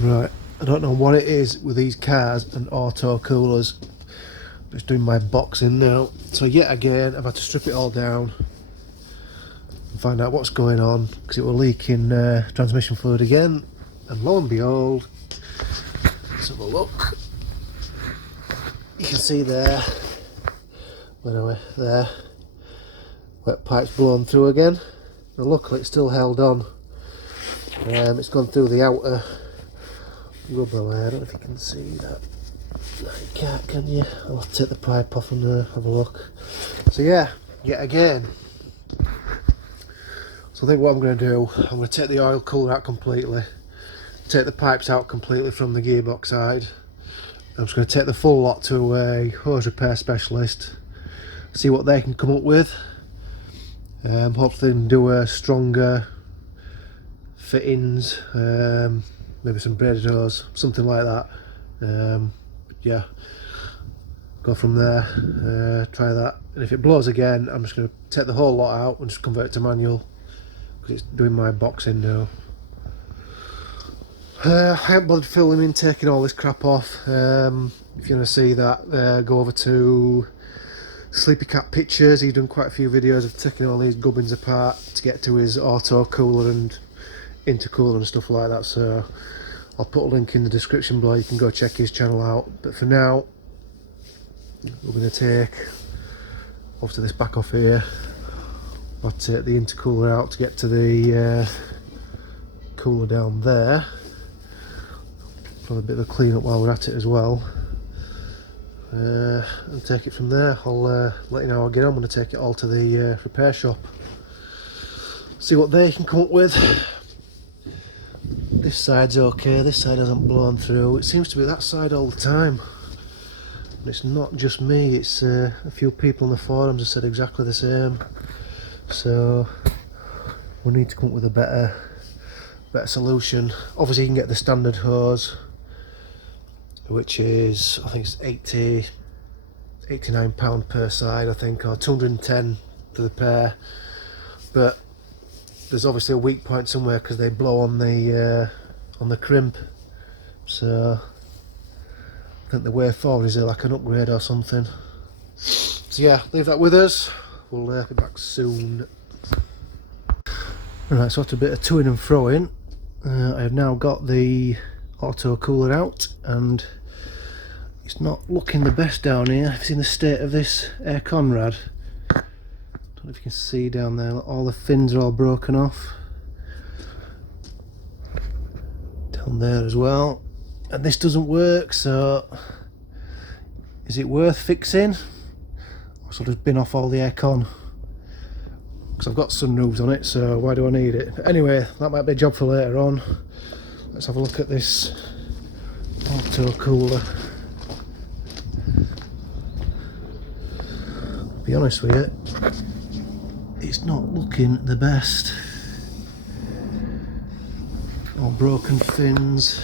Right, I don't know what it is with these cars and auto coolers. Just doing my boxing now. So yet again, I've had to strip it all down and find out what's going on, because it will leak in transmission fluid again. And lo and behold, let's have a look. You can see there, where are we? There, wet pipe's blown through again. And luckily it's still held on. It's gone through the outer rubber layer. I don't know if you can see that. No, you can't, can you? I'll have to take the pipe off and have a look. So yeah, yet again. So I think what I'm going to do, I'm going to take the oil cooler out completely, take the pipes out completely from the gearbox side. I'm just going to take the full lot to a hose repair specialist, see what they can come up with. Hopefully they can do a stronger fittings, maybe some braided hose, something like that. Yeah, go from there, try that. And if it blows again, I'm just going to take the whole lot out and just convert it to manual, because it's doing my boxing now. I haven't bothered filming taking all this crap off. If you want to see that, go over to Sleepy Cat Pictures. He's done quite a few videos of taking all these gubbins apart to get to his auto cooler and intercooler and stuff like that. So I'll put a link in the description below. You can go check his channel out. But for now, we're going to take off to this back off here. I'll take the intercooler out to get to the cooler down there. Probably a bit of a clean up while we're at it as well, and take it from there. I'll let you know how I get on. I'm going to take it all to the repair shop, see what they can come up with. This side's okay, this side hasn't blown through. It seems to be that side all the time, and it's not just me, it's a few people on the forums have said exactly the same. So we need to come up with a better solution. Obviously you can get the standard hose, which is, I think it's £89 per side, I think, or 210 for the pair. But there's obviously a weak point somewhere because they blow on the crimp. So I think the way forward is like an upgrade or something. So yeah, leave that with us. We'll be back soon. Right, so after a bit of toing and froing, I have now got the auto cooler out, and it's not looking the best down here. I've seen the state of this air Conrad. Don't know if you can see down there, all the fins are all broken off. Down there as well. And this doesn't work, so is it worth fixing? Or should I just bin off all the aircon? Because I've got sunroofs on it, so why do I need it? But anyway, that might be a job for later on. Let's have a look at this auto cooler. To be honest with you, it's not looking the best. All broken fins.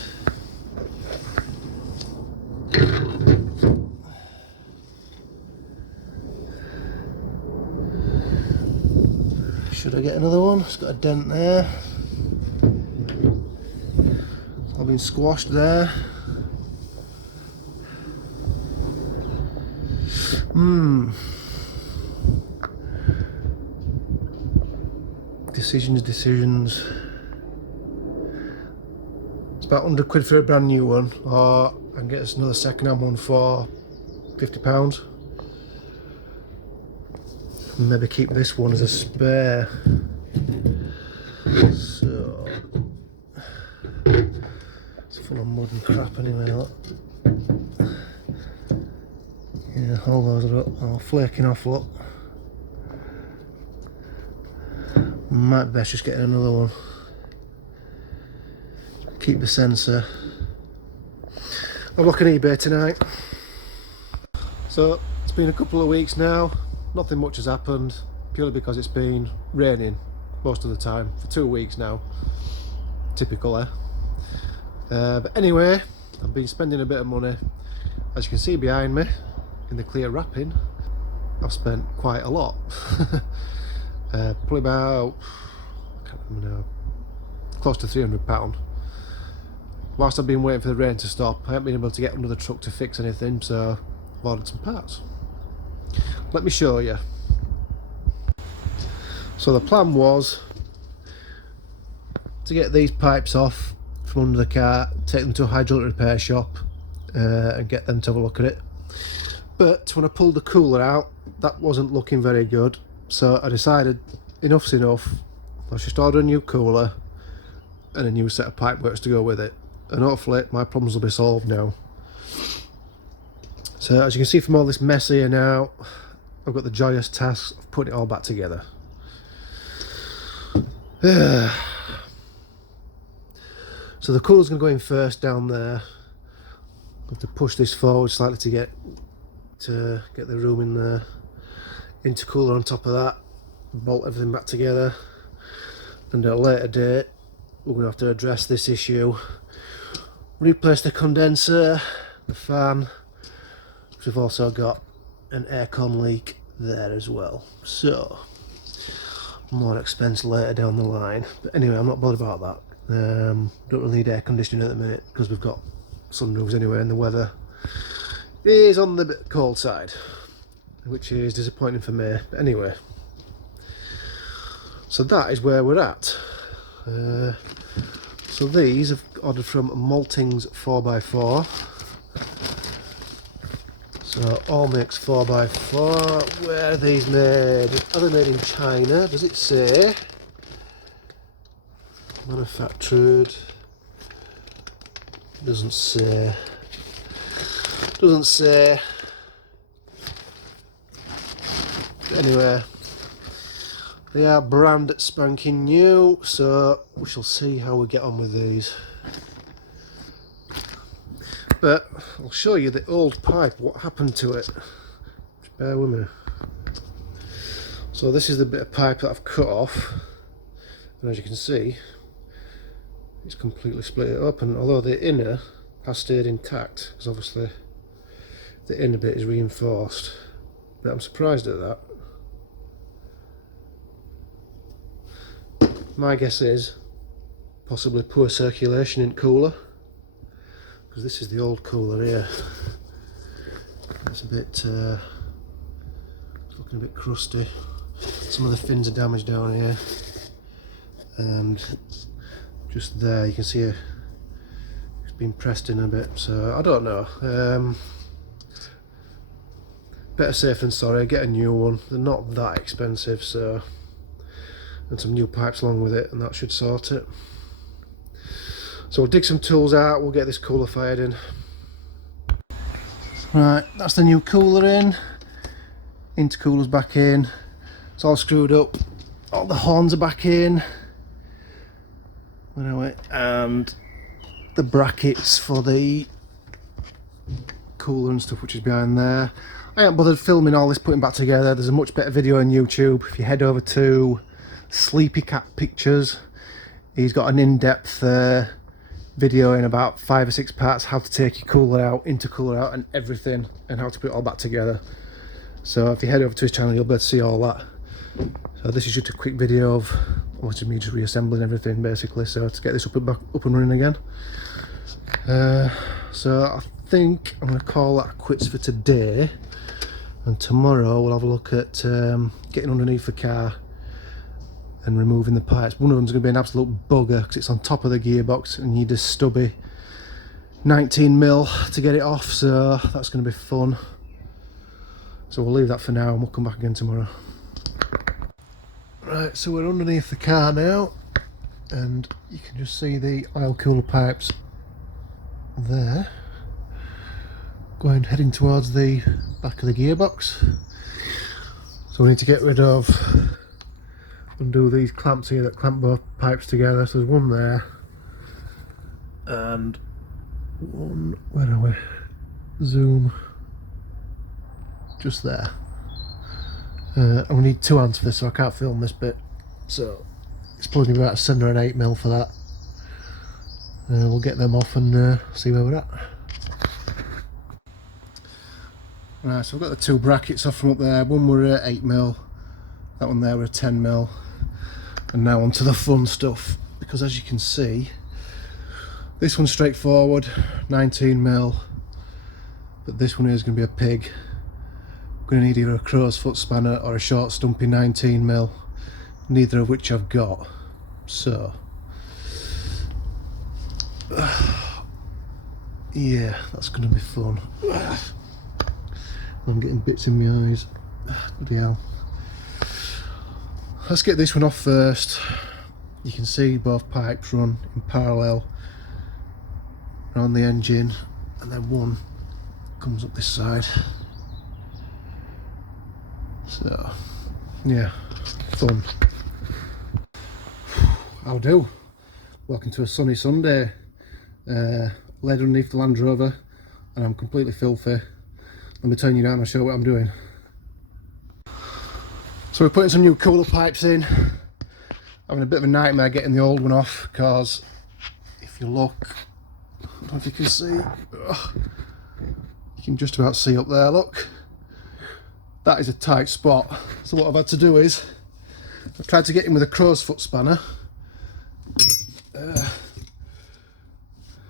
Should I get another one? It's got a dent there. It's all been squashed there. Decisions. It's about 100 quid for a brand new one, or I can get us another second hand one for £50. And maybe keep this one as a spare. So it's full of mud and crap anyway, look. Yeah, all those are all flaking off, look. Might be best just getting another one. Keep the sensor. I'm looking at eBay tonight. So it's been a couple of weeks now. Nothing much has happened, purely because it's been raining most of the time for 2 weeks now. Typical, eh? But anyway, I've been spending a bit of money. As you can see behind me, in the clear wrapping, I've spent quite a lot. Probably about, I can't remember now, close to £300. whilst I've been waiting for the rain to stop, I haven't been able to get under the truck to fix anything, so I've ordered some parts. Let me show you. So the plan was to get these pipes off from under the car, take them to a hydraulic repair shop and get them to have a look at it. But when I pulled the cooler out, that wasn't looking very good, so I decided enough's enough. Let's just order a new cooler and a new set of pipe works to go with it, and hopefully my problems will be solved now. So as you can see from all this mess here now, I've got the joyous task of putting it all back together. So the cooler's going to go in first down there. I have to push this forward slightly to get the room in there. Intercooler on top of that. Bolt everything back together. And at a later date, we're going to have to address this issue. Replace the condenser, the fan. We've also got an aircon leak there as well. So more expense later down the line. But anyway, I'm not bothered about that. Don't really need air conditioning at the minute because we've got sunroofs anyway, and the weather is on the bit cold side, which is disappointing for me. But anyway, so that is where we're at. So these I've ordered from Malting's 4x4. So all makes 4x4. Where are these made? Are they made in China? Does it say? Manufactured. Doesn't say. Doesn't say. Anyway, they are brand spanking new, so we shall see how we get on with these. But I'll show you the old pipe, what happened to it. Just bear with me. So this is the bit of pipe that I've cut off, and as you can see, it's completely split it up, and although the inner has stayed intact, because obviously the inner bit is reinforced, but I'm surprised at that. My guess is possibly poor circulation in cooler, because this is the old cooler here. It's a bit, it's looking a bit crusty. Some of the fins are damaged down here, and just there you can see it's been pressed in a bit, so I don't know. Better safe than sorry, get a new one. They're not that expensive, so, and some new pipes along with it, and that should sort it. So we'll dig some tools out, we'll get this cooler fired in. Right, that's the new cooler in. Intercooler's back in. It's all screwed up. All the horns are back in. Anyway, and the brackets for the cooler and stuff, which is behind there. I haven't bothered filming all this, putting back together. There's a much better video on YouTube. If you head over to Sleepy Cat Pictures, he's got an in-depth video in about 5 or 6 parts, how to take your cooler out, intercooler out and everything, and how to put it all back together. So if you head over to his channel, you'll be able to see all that. So this is just a quick video of watching me just reassembling everything basically, so to get this up and running again. So I think I'm going to call that quits for today, and tomorrow we'll have a look at getting underneath the car and removing the pipes. One of them's going to be an absolute bugger because it's on top of the gearbox and you need a stubby 19mm to get it off, so that's going to be fun. So we'll leave that for now and we'll come back again tomorrow. Right, so we're underneath the car now, and you can just see the oil cooler pipes there, heading towards the back of the gearbox. So we need to get rid of, undo these clamps here that clamp both pipes together. So there's one there, and one, where are we? Zoom, just there. And we need 2 hands for this, so I can't film this bit, so it's probably about a 7 or an 8mm for that. We'll get them off and see where we're at. Right, so I've got the 2 brackets off from up there. One were 8mm, that one there were 10mm, and now onto the fun stuff, because as you can see, This one's straightforward, 19mm, but this one is going to be a pig. I'm going to need either a crow's foot spanner or a short stumpy 19mm, neither of which I've got. So yeah, that's going to be fun. I'm getting bits in my eyes. Bloody hell. Let's get this one off first. You can see both pipes run in parallel around the engine, and then one comes up this side. So yeah, fun. How do? Welcome to a sunny Sunday. Laid underneath the Land Rover, and I'm completely filthy. Let me turn you down and show you what I'm doing. So we're putting some new cooler pipes in. Having a bit of a nightmare getting the old one off, because if you look, I don't know if you can see, you can just about see up there, look. That is a tight spot. So what I've had to do is, I've tried to get in with a crow's foot spanner,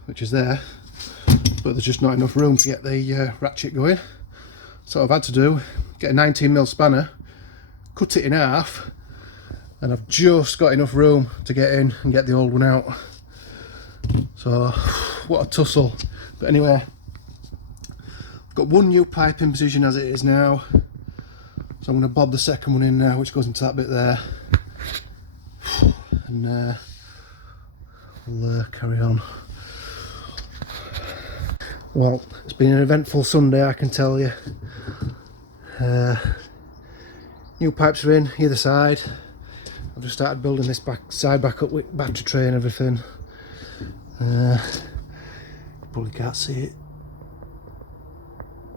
which is there, but there's just not enough room to get the ratchet going. So what I've had to do, get a 19mm spanner, cut it in half, and I've just got enough room to get in and get the old one out. So what a tussle. But anyway, I've got one new pipe in position as it is now, so I'm going to bob the second one in now, which goes into that bit there, and we'll carry on. Well, it's been an eventful Sunday, I can tell you. New pipes are in either side. I've just started building this side back up with battery tray and everything. Probably can't see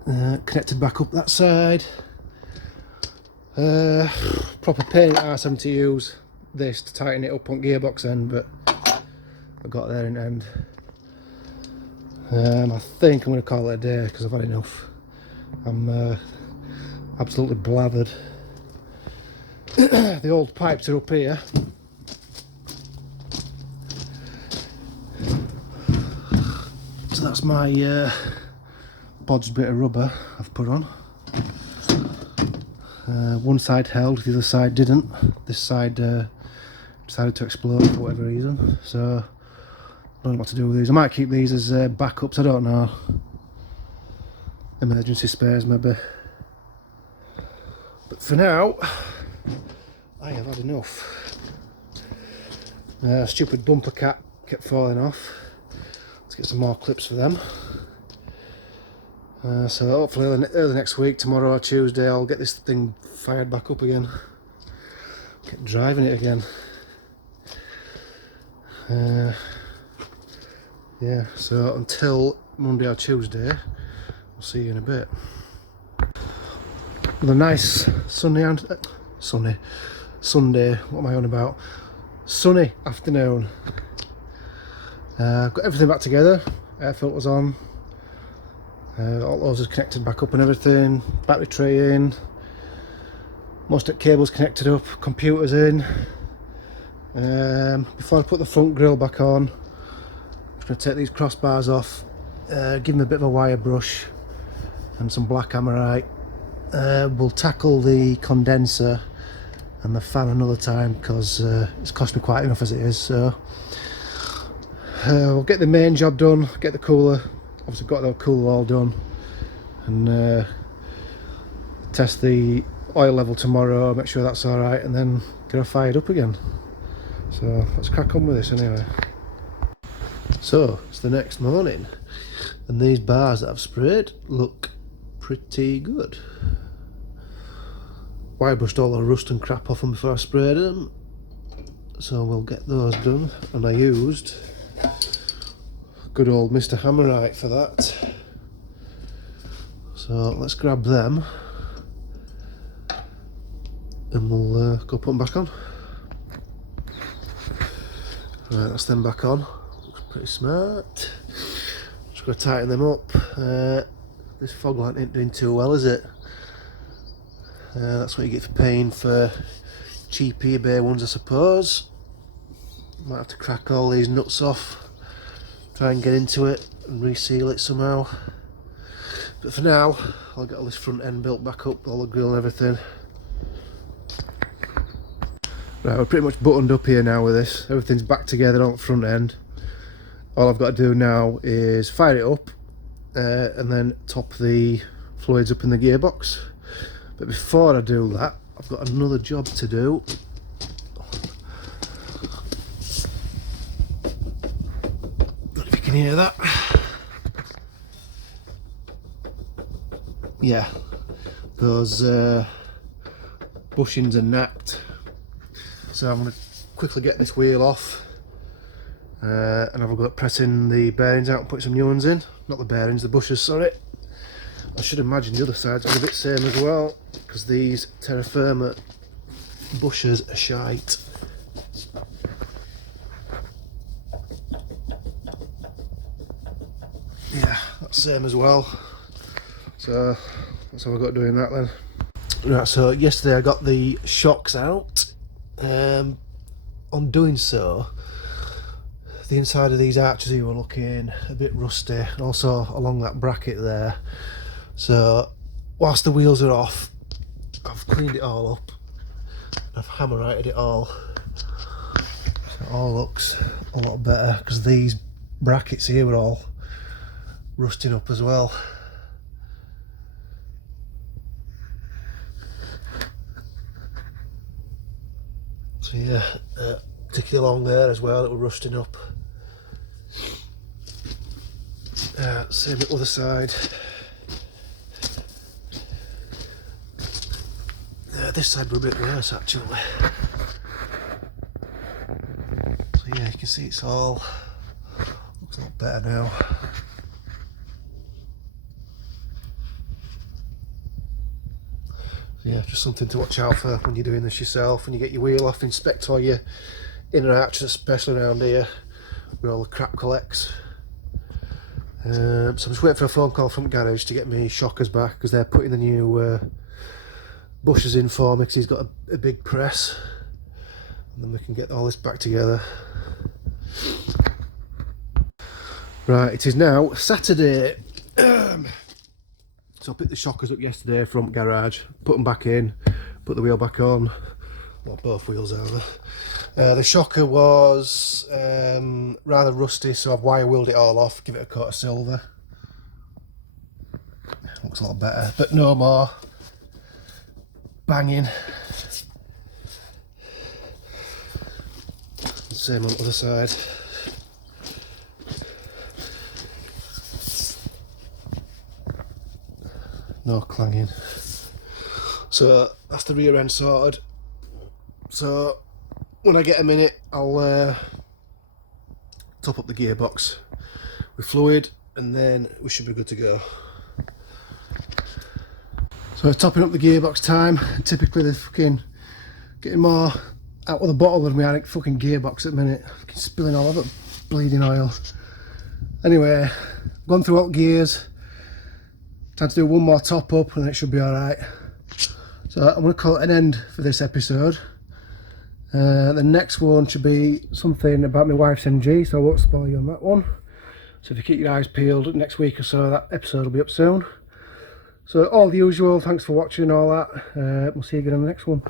it. Connected back up that side. Proper pain in the arse having to use this to tighten it up on gearbox end, but I got there in the end. I think I'm going to call it a day because I've had enough. I'm absolutely blathered. The old pipes are up here. So that's my bodged bit of rubber I've put on. One side held, the other side didn't. This side decided to explode for whatever reason. So I don't know what to do with these. I might keep these as backups, I don't know. Emergency spares maybe. But for now, I have had enough. Stupid bumper cap kept falling off. Let's get some more clips for them. So hopefully early next week, tomorrow or Tuesday, I'll get this thing fired back up again. Get driving it again. Yeah, so until Monday or Tuesday, we'll see you in a bit. With a nice Sunday, what am I on about? Sunny afternoon. Got everything back together, air filters on, all those are connected back up and everything, battery tray in, most of the cables connected up, computers in. Before I put the front grille back on, I'm going to take these crossbars off, give them a bit of a wire brush and some black ammonite. We'll tackle the condenser and the fan another time because it's cost me quite enough as it is. So we'll get the main job done, get the cooler, obviously got the cooler all done, and test the oil level tomorrow, make sure that's alright, and then get her fired up again. So let's crack on with this anyway. So it's the next morning, and these bars that I've sprayed look pretty good. Wire brushed all the rust and crap off them before I sprayed them, so we'll get those done. And I used good old Mr. Hammerite for that. So let's grab them and we'll go put them back on. Right, that's them back on. Looks pretty smart. Just got to tighten them up. This fog light ain't doing too well, is it? That's what you get for paying for cheap eBay ones, I suppose. Might have to crack all these nuts off try and get into it and reseal it somehow. But for now, I'll get all this front end built back up, all the grill and everything. Right, we're pretty much buttoned up here now with this. Everything's back together on the front end. All I've got to do now is fire it up and then top the fluids up in the gearbox. But before I do that, I've got another job to do. Don't know if you can hear that. Yeah, those bushings are knacked. So I'm going to quickly get this wheel off and have a go at pressing the bearings out and put some new ones in. Not the bearings, the bushers, sorry. I should imagine the other side's going to be the same as well, because these terra firma bushers are shite. Yeah, that's the same as well. So that's how I got doing that then. Right, so yesterday I got the shocks out. On doing so, the inside of these arches here were looking a bit rusty, and also along that bracket there. So whilst the wheels are off, I've cleaned it all up, I've hammer-righted it all, so it all looks a lot better, because these brackets here were all rusting up as well. So yeah, particularly along there as well, it was rusting up. Same the other side. This side were a bit worse actually. So yeah, you can see it's all looks a lot better now. So yeah, just something to watch out for when you're doing this yourself. When you get your wheel off, inspect all your inner arches, especially around here where all the crap collects. So I'm just waiting for a phone call from the garage to get me shockers back, because they're putting the new bushers in for me, because he's got a big press, and then we can get all this back together. Right, it is now Saturday. So I picked the shockers up yesterday from garage, put them back in, put the wheel back on. Well, both wheels are there. The shocker was rather rusty, so I've wire wheeled it all off, give it a coat of silver. Looks a lot better, but no more banging. Same on the other side. No clanging. So that's the rear end sorted. So when I get a minute, I'll top up the gearbox with fluid, and then we should be good to go. So topping up the gearbox time. Typically they're fucking getting more out of the bottle than we are at fucking gearbox at the minute. Fucking spilling all over bleeding oil. Anyway, gone through all gears. Time to do one more top up and it should be alright. So I'm going to call it an end for this episode. The next one should be something about my wife's MG, so I won't spoil you on that one. So if you keep your eyes peeled, next week or so that episode will be up soon. So all the usual, thanks for watching and all that. We'll see you again on the next one.